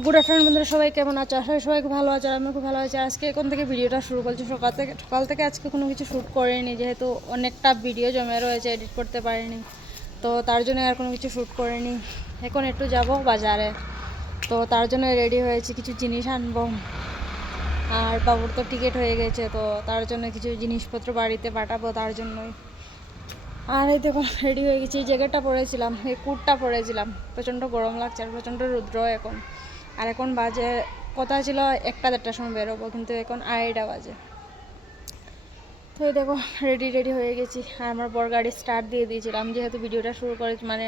Good afternoon বন্ধুরা, সবাই কেমন আছো? আসলে সবাই খুব ভালো আছে, আমি খুব ভালো আছি। আজকে এখন থেকে ভিডিওটা শুরু করছি। সকাল থেকে আজকে কোনো কিছু শ্যুট করিনি, যেহেতু অনেকটা ভিডিও জমে রয়েছে, এডিট করতে পারিনি, তো তার জন্য আর কোনো কিছু শ্যুট করিনি। এখন একটু যাব বাজারে, তো তার জন্য রেডি হয়েছি, কিছু জিনিস আনবো। আর বাবুর তো টিকিট হয়ে গেছে, তো তার জন্য কিছু জিনিসপত্র বাড়িতে পাঠাবো, তার জন্যই। আর এই দেখো রেডি হয়ে গেছি। এই জ্যাকেটটা পরেছিলাম, এই কোটটা পরেছিলাম, প্রচণ্ড গরম লাগছে আর প্রচণ্ড রৌদ্র এখন। আর এখন বাজে, কথা ছিল 1-1:30টার সময় বেরোবো, কিন্তু এখন 2:30 বাজে। তো এই দেখো রেডি হয়ে গেছি। আর আমার বর গাড়ি স্টার্ট দিয়ে দিয়েছিলাম, যেহেতু ভিডিওটা শুরু করেছি, মানে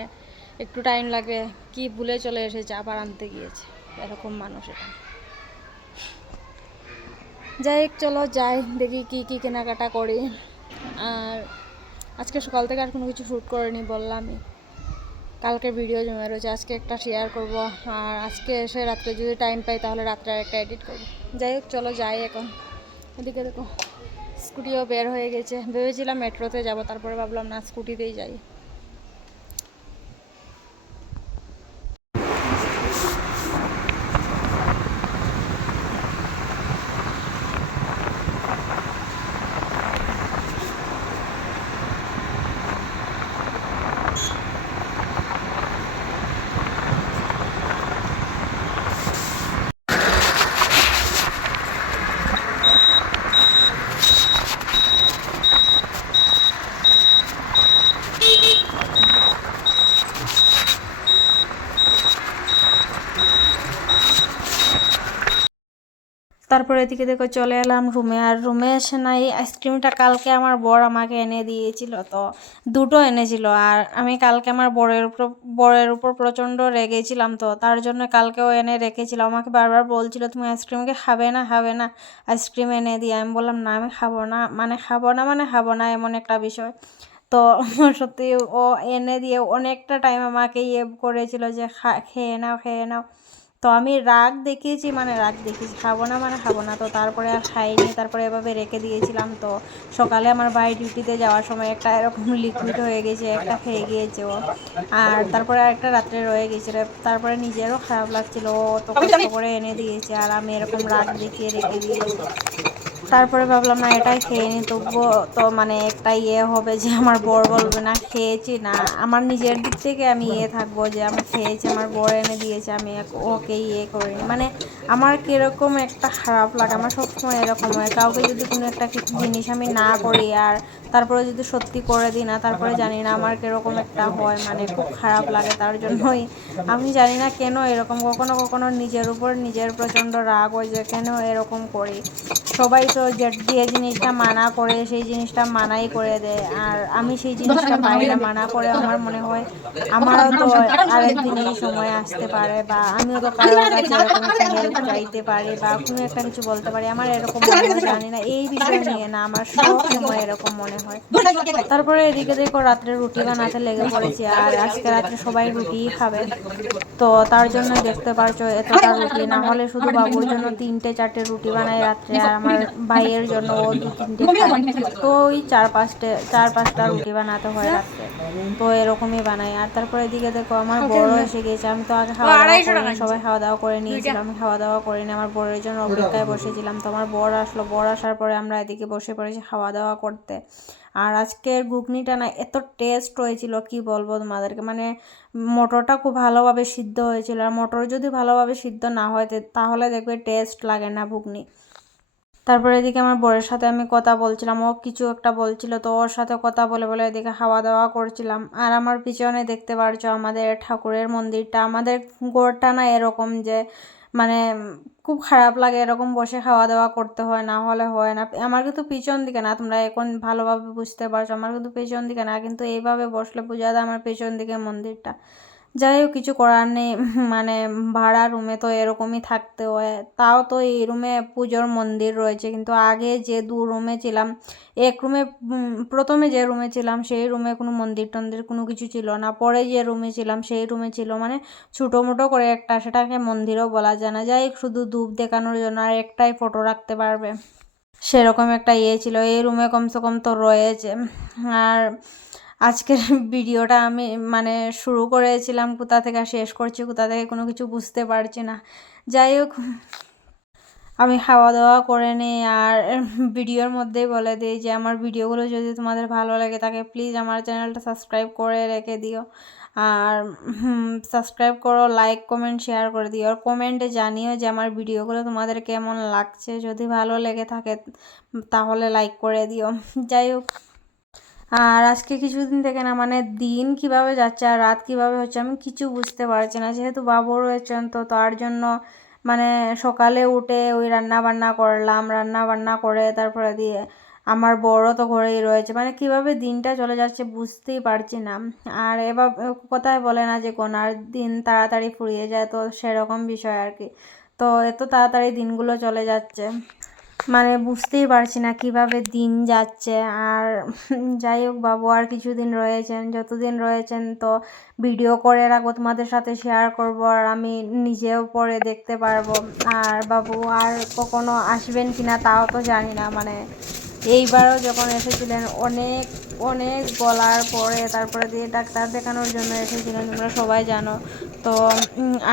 একটু টাইম লাগবে, কি ভুলে চলে এসেছে, আবার আনতে গিয়েছে, এরকম মানুষ এটা। যাই হোক, চলো যাই, দেখি কি কেনাকাটা করি। আর আজকে সকাল থেকে আর কোনো কিছু শ্যুট করিনি, বললামই। কালকে ভিডিও জমা রয়েছে, আজকে একটা শেয়ার করব। আর আজকে এসে রাত্রে যদি টাইম পাই তাহলে রাত্রে একটা এডিট করবো। যাই হোক, চলো যাই এখন। এদিকে দেখো স্কুটিও বের হয়ে গেছে। ভেবেছিলাম মেট্রোতে যাব, তারপরে ভাবলাম না, স্কুটিতেই যাই। তারপরে এদিকে দেখো চলে এলাম রুমে। আর রুমে এসে না, এই আইসক্রিমটা কালকে আমার বর আমাকে এনে দিয়েছিল, তো দুটো এনেছিল। আর আমি কালকে আমার বরের উপর প্রচণ্ড রেগেছিলাম, তো তার জন্য কালকেও এনে রেখেছিলাম। আমাকে বারবার বলছিল, তুমি আইসক্রিমকে খাবে না, আইসক্রিম এনে দিয়ে। আমি বললাম না, আমি খাবো না, এমন একটা বিষয়। তো সত্যি ও এনে দিয়ে অনেকটা টাইম আমাকে করেছিল যে খেয়ে নাও। তো আমি রাগ দেখিয়েছি, খাবো না, তো তারপরে আর খাইনি। তারপরে এভাবে রেখে দিয়েছিলাম। তো সকালে আমার ভাই ডিউটিতে যাওয়ার সময় একটা এরকম লিকুইড হয়ে গেছে, একটা খেয়ে গিয়েছে ও। আর তারপরে আরেকটা রাত্রে রয়ে গেছিলো। তারপরে নিজেরও খারাপ লাগছিল, ও তো কষ্ট করে এনে দিয়েছে আর আমি এরকম রাগ দেখিয়ে রেখে দিয়েছি। তারপরে ভাবলাম না, এটাই খেয়ে নিই, তবুও তো মানে একটা হবে যে আমার বর বলবে না খেয়েছি না। আমার নিজের দিক থেকে আমি থাকবো যে আমি খেয়েছি, আমার বর এনে দিয়েছে, আমি ওকে করিনি। মানে আমার কীরকম একটা খারাপ লাগে। আমার সবসময় এরকম হয়, কাউকে যদি কোনো একটা জিনিস আমি না করি আর তারপরে যদি সত্যি করে দিই না, তারপরে জানি না আমার কীরকম একটা হয়, মানে খুব খারাপ লাগে। তার জন্যই আমি জানি না কেন এরকম, কখনো নিজের উপর নিজের প্রচণ্ড রাগ হয় যে কেন এরকম করি। সবাই তো যে জিনিসটা মানা করে সেই জিনিসটা মানাই করে দেয়, আর আমি সেই জিনিসটা পাই না মানা করে। আমার মনে হয় আমারও তো আরেকদিন এই সময় আসতে পারে, বা আমিও তো কারোর কাছে এরকম একটা হেল্প চাইতে পারি, বা কোনো একটা কিছু বলতে পারি। আমার এরকম মনে হয়, জানি না এই বিষয় নিয়ে না, আমার সব সময় এরকম মনে হয়। তারপরে এদিকে দেখো রাত্রে রুটি বানাতে লেগে পড়েছি। আর আজকে রাত্রে সবাই রুটিই খাবে, তো তার জন্য দেখতে পারছো এতটা রুটি। না হলে শুধু বাবুর জন্য 3-4টে রুটি বানাই রাত্রে, আর আমার ভাইয়ের জন্য ও 2-3টে খায়, তো ওই 4-5টা রুটি বানাতে হয় রাত্রে, তো এরকমই বানাই। আর তারপরে এদিকে দেখো আমার বড় এসে গেছে। আমি তো আগে খাওয়া দাওয়া করিনি, সবাই খাওয়া দাওয়া করে নিয়েছিলাম, আমি খাওয়া দাওয়া করিনি, আমার বরের জন্য অপেক্ষায় বসেছিলাম। তো আমার বর আসলো, বর আসার পরে আমরা এদিকে বসে পড়েছি খাওয়া দাওয়া করতে। আর আজকের ঘুগনিটা না এত টেস্ট হয়েছিল, কি বলবো তোমাদেরকে। মানে মটরটা খুব ভালোভাবে সিদ্ধ হয়েছিল, আর মটর যদি ভালোভাবে সিদ্ধ না হয় তাহলে দেখবে টেস্ট লাগে না ঘুগনি। তারপরে এদিকে আমার বরের সাথে আমি কথা বলছিলাম, ও কিছু একটা বলছিল, তো ওর সাথে কথা বলে বলে এদিকে খাওয়া দাওয়া করছিলাম। আর আমার পিছনে দেখতে পারছো আমাদের ঠাকুরের মন্দিরটা। আমাদের গোড়টা না এরকম যে মানে খুব খারাপ লাগে, এরকম বসে খাওয়া দাওয়া করতে হয়, না হলে হয় না। আমার কিন্তু পিছন দিকে না, তোমরা এখন ভালোভাবে বুঝতে পারছো, আমার কিন্তু পেছন দিকে না, কিন্তু এইভাবে বসলে বোঝা যায় আমার পেছন দিকে মন্দিরটা। যাই হোক, কিছু করার নেই। মানে ভাড়া রুমে তো এরকমই থাকতে হয়। তাও তো এই রুমে পুজোর মন্দির রয়েছে, কিন্তু আগে যে 2 রুমে ছিলাম, এক রুমে প্রথমে যে রুমে ছিলাম সেই রুমে কোনো মন্দির টন্দির কোনো কিছু ছিল না। পরে যে রুমে ছিলাম সেই রুমে ছিল মানে ছোটো মোটো করে একটা, সেটাকে মন্দিরও বলা যায় না। যাই হোক, শুধু ধূপ দেখানোর জন্য আর একটাই ফটো রাখতে পারবে, সেরকম একটা ছিল। এই রুমে কমসে কম তো রয়েছে। আর আজকের ভিডিওটা আমি মানে শুরু করেছিলাম কোথা থেকে শেষ করছি কোথা থেকে কোনো কিছু বুঝতে পারছি না। যাই হোক, আমি খাওয়া দাওয়া করে নিই আর ভিডিওর মধ্যেই বলে দিই যে আমার ভিডিওগুলো যদি তোমাদের ভালো লাগে থাকে প্লিজ আমার চ্যানেলটা সাবস্ক্রাইব করে রেখে দিও। আর সাবস্ক্রাইব করো, লাইক কমেন্ট শেয়ার করে দিও, আর কমেন্টে জানিও যে আমার ভিডিওগুলো তোমাদের কেমন লাগছে। যদি ভালো লেগে থাকে তাহলে লাইক করে দিও। যাই হোক, আর আজকে কিছুদিন থেকে না মানে দিন কিভাবে যাচ্ছে আর রাত কিভাবে হচ্ছে আমি কিছু বুঝতে পারছি না। যেহেতু বাবু রয়েছেন তো তার জন্য মানে সকালে উঠে ওই রান্না বান্না করলাম, রান্না বান্না করে তারপরে দিয়ে আমার বড় তো ঘরেই রয়েছে, মানে কিভাবে দিনটা চলে যাচ্ছে বুঝতেই পারছি না। আর এবার কোথায় বলে না যে কোনার দিন তাড়াতাড়ি ফুরিয়ে যায়, তো সেরকম বিষয় আর কি। তো এত তাড়াতাড়ি দিনগুলো চলে যাচ্ছে মানে বুঝতেই পারছি না কিভাবে দিন যাচ্ছে। আর যাই হোক, বাবু আর কিছুদিন রয়েছেন, যতদিন রয়েছেন তো ভিডিও করে রাখবো, তোমাদের সাথে শেয়ার করব আর আমি নিজেও পরে দেখতে পারবো। আর বাবু আর কখনো আসবেন কিনা তাও তো জানি না। মানে এইবারও যখন এসেছিলেন অনেক অনেক বলার পরে তারপরে দিয়ে ডাক্তার দেখানোর জন্য এসেছিলেন, তোমরা সবাই জানো। তো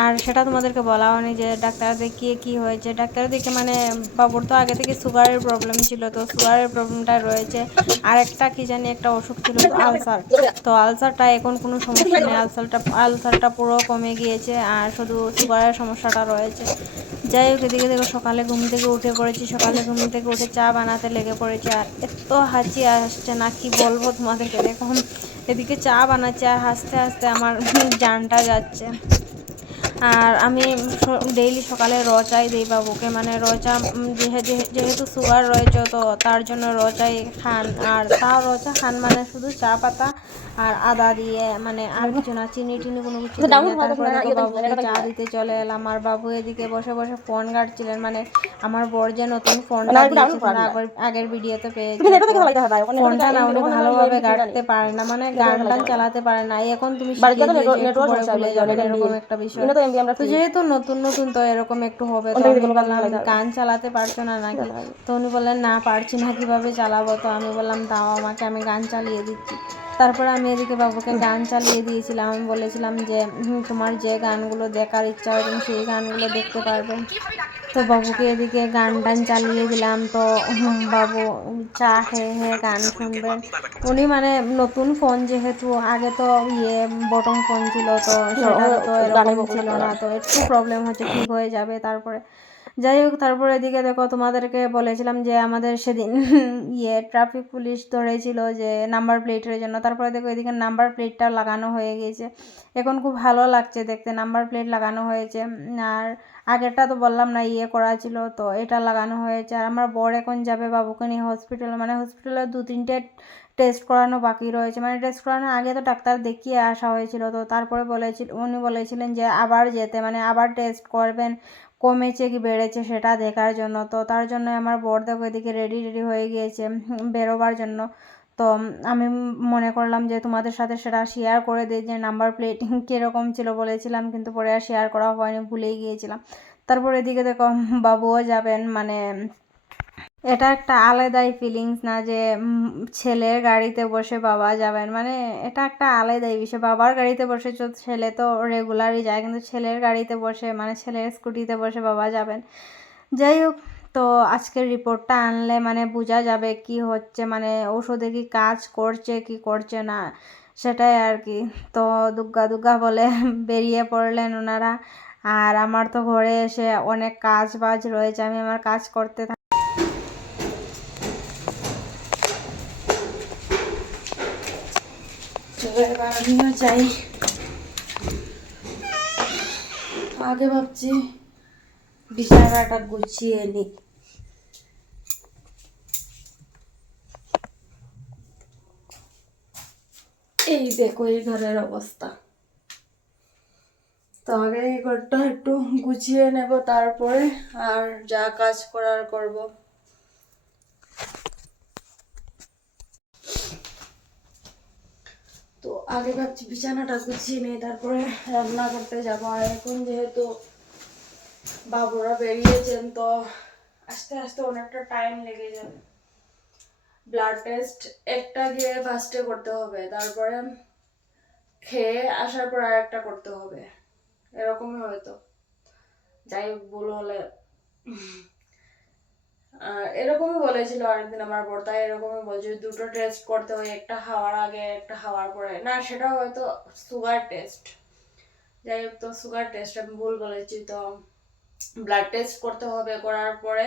আর সেটা তোমাদেরকে বলা হয়নি যে ডাক্তার দেখিয়ে কী হয়েছে। ডাক্তার দেখে মানে বাবুর তো আগে থেকে সুগারের প্রবলেম ছিল, তো সুগারের প্রবলেমটা রয়েছে। আর একটা কী জানি একটা অসুখ ছিল, তো আলসার। তো আলসারটা এখন কোনো সমস্যা নেই, আলসারটা পুরো কমে গিয়েছে, আর শুধু সুগারের সমস্যাটা রয়েছে। যাই হোক, এদিকে দেখো সকালে ঘুম থেকে উঠে পড়েছি, সকালে ঘুম থেকে উঠে চা বানাতে লেগে পড়েছি। আর এত হাঁচি আসছে না কি বলবো তোমাদেরকে। দেখো এদিকে চা বানাচ্ছি আর হাসতে হাসতে আমার জানটা যাচ্ছে। আর আমি ডেইলি সকালে র চাই দিই বাবুকে, মানে র চা যেহেতু সুগার রয়েছে তো তার জন্য র চাই খান। আর তাও র চা খান মানে শুধু চা পাতা আর আদা দিয়ে, মানে আর কিছু না, চিনি টিনি কোনো কিছু দিই না। তারপরে দেখো বাবুকে চা দিতে চলে এলাম, আর বাবু এদিকে বসে বসে ফোন ঘাঁটছিলেন। মানে আমার বর যে নতুন ফোনটা দিয়েছে, তোমরা আগের ভিডিওতে পেয়েছো, ফোনটা না উনি ভালোভাবে ঘাঁটতে পারে না, মানে গান টান চালাতে পারে না। এখন তুমি শিখিয়ে দিয়েছো একটু পরে ভুলে যাবেন, এরকম একটা বিষয়। তো যেহেতু নতুন নতুন তো এরকম একটু হবে। তো আমি বললাম গান চালাতে পারছো না নাকি? তো উনি বললেন না পারছি না, কিভাবে চালাবো? তো আমি বললাম দাও আমাকে, আমি গান চালিয়ে দিচ্ছি। তারপরে আমি এদিকে বাবুকে গান চালিয়ে দিয়েছিলাম। আমি বলেছিলাম যে তোমার যে গানগুলো দেখার ইচ্ছা হয় তুমি সেই গানগুলো দেখতে পারবে। তো বাবুকে এদিকে গান টান চালিয়ে দিলাম। তো বাবু চা খেয়ে খেয়ে গান শুনবেন। উনি মানে নতুন ফোন যেহেতু, আগে তো বটন ফোন ছিল, তো সেটা তো এরকম ছিল না, তো একটু প্রবলেম হচ্ছে, ঠিক হয়ে যাবে তারপরে। যাই হোক, তারপরে এদিকে দেখো তোমাদেরকে বলেছিলাম যে আমাদের সেদিন ট্রাফিক পুলিশ ধরেছিল যে নাম্বার প্লেটের জন্য। তারপরে দেখো এদিকে নাম্বার প্লেটটা লাগানো হয়ে গিয়েছে, এখন খুব ভালো লাগছে দেখতে, নাম্বার প্লেট লাগানো হয়েছে। আর আগেরটা তো বললাম না করা ছিল, তো এটা লাগানো হয়েছে। আর আমার বর এখন যাবে বাবুকে নিয়ে হসপিটালে, মানে হসপিটালে 2-3টে টেস্ট করানো বাকি রয়েছে। মানে টেস্ট করানোর আগে তো ডাক্তার দেখিয়ে আসা হয়েছিল, তো তারপরে উনি বলেছিলেন যে আবার যেতে, মানে আবার টেস্ট করবেন কমেছে কি বেড়েছে সেটা দেখার জন্য। তো তার জন্য আমার বর দেখো এদিকে রেডি হয়ে গিয়েছে বেরোবার জন্য। তো আমি মনে করলাম যে তোমাদের সাথে সেটা শেয়ার করে দিই যে নাম্বার প্লেট কীরকম ছিল, বলেছিলাম কিন্তু পরে আর শেয়ার করা হয়নি, ভুলেই গিয়েছিলাম। তারপর এদিকে দেখো বাবুও যাবেন, মানে এটা একটা আলাদাই ফিলিংস না যে ছেলের গাড়িতে বসে বাবা যাবেন, মানে এটা একটা আলাদাই বিষয়। বাবার গাড়িতে বসে ছেলে তো রেগুলারই যায়, কিন্তু ছেলের গাড়িতে বসে মানে ছেলের স্কুটিতে বসে বাবা যাবেন। যাই হোক, তো আজকের রিপোর্টটা আনলে মানে বোঝা যাবে কি হচ্ছে, মানে ওষুধে কি কাজ করছে কি করছে না সেটাই আর কি। তো দুগ্গা দুগ্গা বলে বেরিয়ে পড়লেন ওনারা। আর আমার তো ঘরে এসে অনেক কাজ বাজ রয়েছে, আমি আমার কাজ করতে থাকি। এবার আমিও চাই, আগে ভাবছি বিছানাটা গুছিয়ে নিই। এই দেখো এই ঘরের অবস্থা, তো আগে এই ঘরটা একটু গুছিয়ে নেব, তারপরে আর যা কাজ করার করব। তো আগে ভাবছি বিছানাটা গুছিয়ে নিই, তারপরে রান্না করতে যাবো। আর এখন যেহেতু বাবুরা বেরিয়েছেন তো আস্তে আস্তে অনেকটা টাইম লেগে যাবে। ব্লাড টেস্ট একটা গিয়ে ফার্স্টে করতে হবে, তারপরে খেয়ে আসার পর আর একটা করতে হবে, এরকমই হয়তো। যাই হোক, ভুল হলে এরকমই বলেছিল আরেকদিন আমার বর, তাই এরকমই বলছে দুটো টেস্ট করতে হয়, একটা খাওয়ার আগে একটা খাওয়ার পরে, না সেটা হয়তো সুগার টেস্ট। যাই হোক, তো সুগার টেস্ট আমি ভুল বলেছি। তো ব্লাড টেস্ট করতে হবে, করার পরে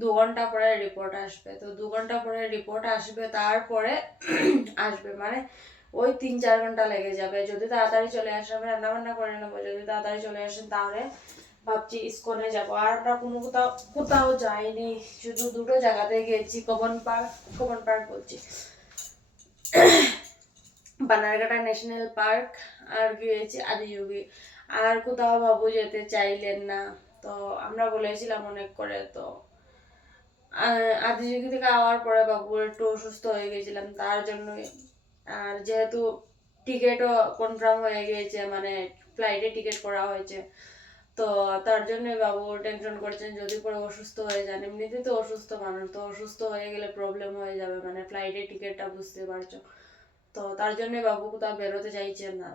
2 ঘন্টা পরে রিপোর্ট আসবে। তো 2 ঘন্টা পরে রিপোর্ট আসবে, তারপরে আসবে মানে ওই 3-4 ঘন্টা লেগে যাবে। যদি তাড়াতাড়ি চলে আসে আমি রান্না বান্না করে নেবো, যদি তাড়াতাড়ি চলে আসেন তাহলে ভাবছি ইস্কনে যাবো। আর আমরা কোনো কোথাও কোথাও যাইনি, শুধু দুটো জায়গাতে গিয়েছি, কমন পার্ক বলছি, বানারঘাটা ন্যাশনাল পার্ক, আর গিয়েছি আদিযোগী। আর কোথাও বাবু যেতে চাইলেন না, তো আমরা বলেছিলাম অনেক করে। তো আদিযোগী থেকে আওয়ার পরে বাবু একটু অসুস্থ হয়ে গেছিলাম, তার জন্যই। আর যেহেতু টিকিটও কনফার্ম হয়ে গিয়েছে, মানে ফ্লাইটে টিকিট করা হয়েছে, তো তার জন্যই বাবু টেনশন করছেন যদি পরে অসুস্থ হয়ে যান। এমনিতে তো অসুস্থ মানুষ, তো অসুস্থ হয়ে গেলে প্রবলেম হয়ে যাবে, মানে ফ্লাইটের টিকিটটা বুঝতে পারছো। তো তার জন্যই বাবু কোথাও বেরোতে চাইছেন না,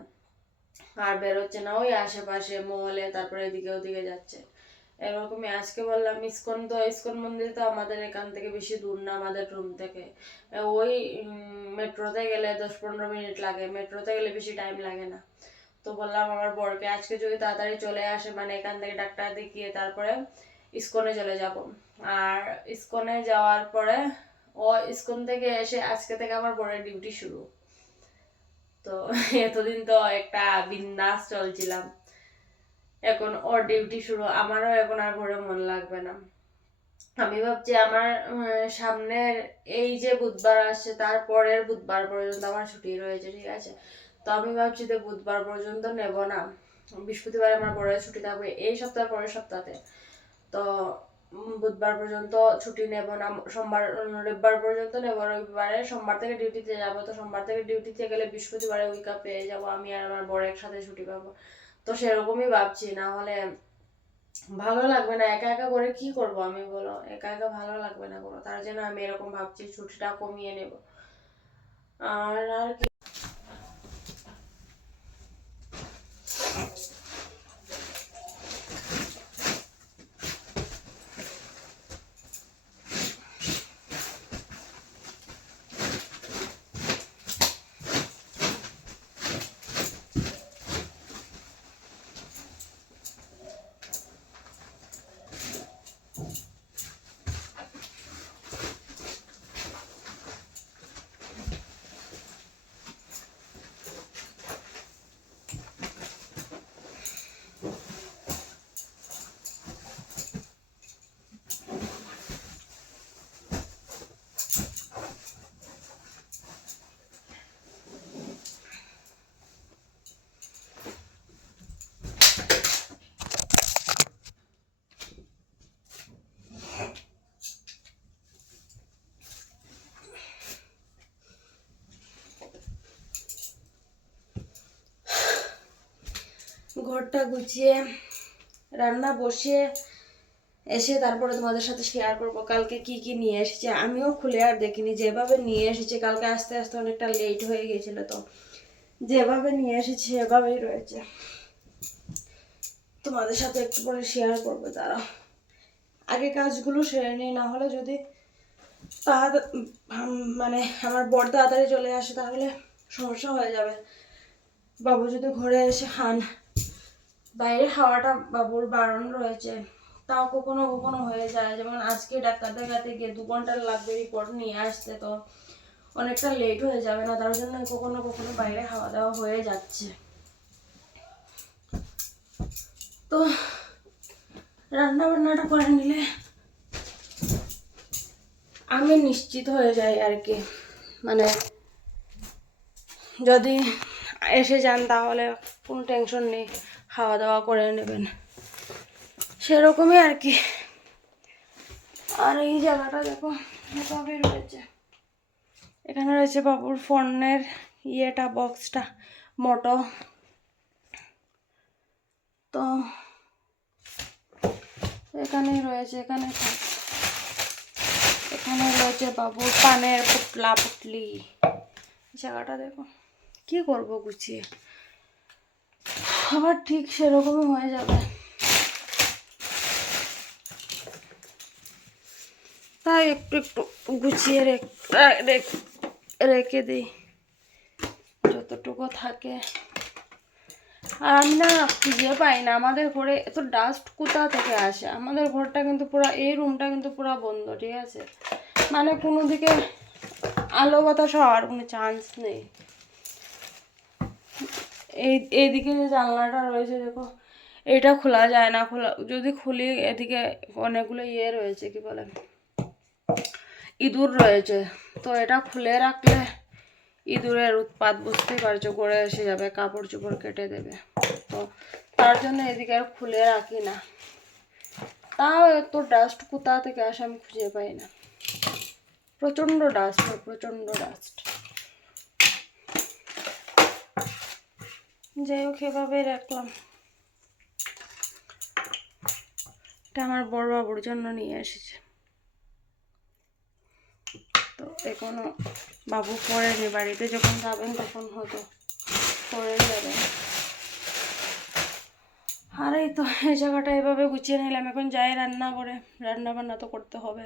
আর বেরোচ্ছে না, ওই আশেপাশে মহলে, তারপরে এদিকে ওদিকে যাচ্ছে এরকমই। আজকে বললাম ইস্কন, তো ইস্কন মন্দির তো আমাদের এখান থেকে বেশি দূর না, আমাদের রুম থেকে ওই মেট্রোতে গেলে 10-15 মিনিট লাগে, মেট্রোতে গেলে বেশি টাইম লাগে না। তো বললাম আমার বরকে আজকে যদি তাড়াতাড়ি চলে আসে, মানে এখান থেকে ডাক্তার দেখিয়ে তারপরে ইস্কনে চলে যাব। আর ইস্কনে যাওয়ার পরে ও ইস্কন থেকে এসে আজকে থেকে আমার বরের ডিউটি শুরু। তো এতদিন তো একটা বিন্দাস চলছিলাম, এখন ওর ডিউটি শুরু, আমারও এখন আর ঘরে মন লাগবে না। আমি ভাবছি আমার সামনের এই যে বুধবার আসছে তার পরের বুধবার পর্যন্ত আমার ছুটি রয়েছে, ঠিক আছে। তো আমি ভাবছি যে বুধবার পর্যন্ত নেব না, বৃহস্পতিবার আমার পরের ছুটি থাকবে এই সপ্তাহ, পরের সপ্তাহে। তো বুধবার পর্যন্ত ছুটি নেব না, সোমবার রবিবার পর্যন্ত নেব, রবিবারে সোমবার থেকে ডিউটিতে যাব। তো সোমবার থেকে ডিউটিতে গেলে বৃহস্পতিবারে উইক পেয়ে যাব আমি, আর আমার বড় একসাথে ছুটি পাবো। তো সেরকমই ভাবছি, না হলে ভালো লাগবে না, একা একা করে কি করব আমি বলো, একা একা ভালো লাগবে না কোনো, তার জন্য আমি এরকম ভাবছি ছুটিটা কমিয়ে নেব। আর কি ঘরটা গুছিয়ে রান্না বসিয়ে এসে তারপরে তোমাদের সাথে শেয়ার করবো কালকে কি কি নিয়ে এসেছে। আমিও খুলে আর দেখিনি, যেভাবে নিয়ে এসেছে, কালকে আস্তে আস্তে অনেকটা লেট হয়ে গেছিল, তো যেভাবে নিয়ে এসেছে সেভাবেই রয়েছে। তোমাদের সাথে একটু পরে শেয়ার করবো, তারা আগে কাজগুলো সেরে নিই, না হলে যদি মানে আমার বর তাড়াতাড়ি চলে আসে তাহলে সমস্যা হয়ে যাবে। বাবু যদি ঘরে এসে খান, বাইরে খাওয়াটা বাবুর বারণ রয়েছে, তাও কখনো কখনো হয়ে যায়। যেমন আজকে ডাক্তার দেখাতে গিয়ে 2 ঘন্টা লাগবে রিপোর্ট নিয়ে আসতে, তো অনেকটা লেট হয়ে যাবে না, তার জন্য কখনো কখনো বাইরে খাওয়া দাওয়া হয়ে যাচ্ছে। তো রান্না বান্নাটা করে নিলে আমি নিশ্চিত হয়ে যাই আর কি, মানে যদি এসে যান তাহলে কোনো টেনশন নেই, খাওয়া দাওয়া করে নেবেন, সেরকমই আর কি। আর এই জায়গাটা দেখো এভাবে রয়েছে, এখানে রয়েছে বাবুর ফোনের ইয়েটা, বক্সটা, মোটো। তো এখানেই রয়েছে, এখানে এখানে রয়েছে বাবুর পানের পুটলা পুটলি। জায়গাটা দেখো, কি করব গুছিয়ে, আবার ঠিক সেরকমই হয়ে যাবে। তাই একটু একটু গুছিয়ে রেখে দিই যতটুকু থাকে। আর আমি না খুঁজে পাই না আমাদের ঘরে এত ডাস্ট কোথা থেকে আসে। আমাদের ঘরটা কিন্তু পুরো, এই রুমটা কিন্তু পুরো বন্ধ, ঠিক আছে, মানে কোনো দিকে আলো বাতাস হওয়ার কোনো চান্স নেই। এইদিকে যে জানলাটা রয়েছে দেখো, এটা খোলা যায় না, যদি খুলি এদিকে অনেকগুলো রয়েছে, কি বলে, ইঁদুর রয়েছে। তো এটা খুলে রাখলে ইঁদুরের উৎপাত বুঝতেই পারছো, গড়ে এসে যাবে, কাপড় চোপড় কেটে দেবে। তো তার জন্য এদিকে আর খুলে রাখি না। তাও এত ডাস্ট কোথা থেকে আসে আমি খুঁজে পাই না। প্রচন্ড ডাস্ট, প্রচন্ড ডাস্ট। যাই হোক, এভাবেই রাখলাম। এটা আমার বড় বাবুর জন্য নিয়ে এসেছে। তো এখনো বাবু পড়েনি, বাড়িতে যখন যাবেন তখন হয়তো পড়ে যাবে। আর এই তো এই জায়গাটা এভাবে গুছিয়ে নিলাম। এখন যাই রান্না করে, রান্না বান্না তো করতে হবে।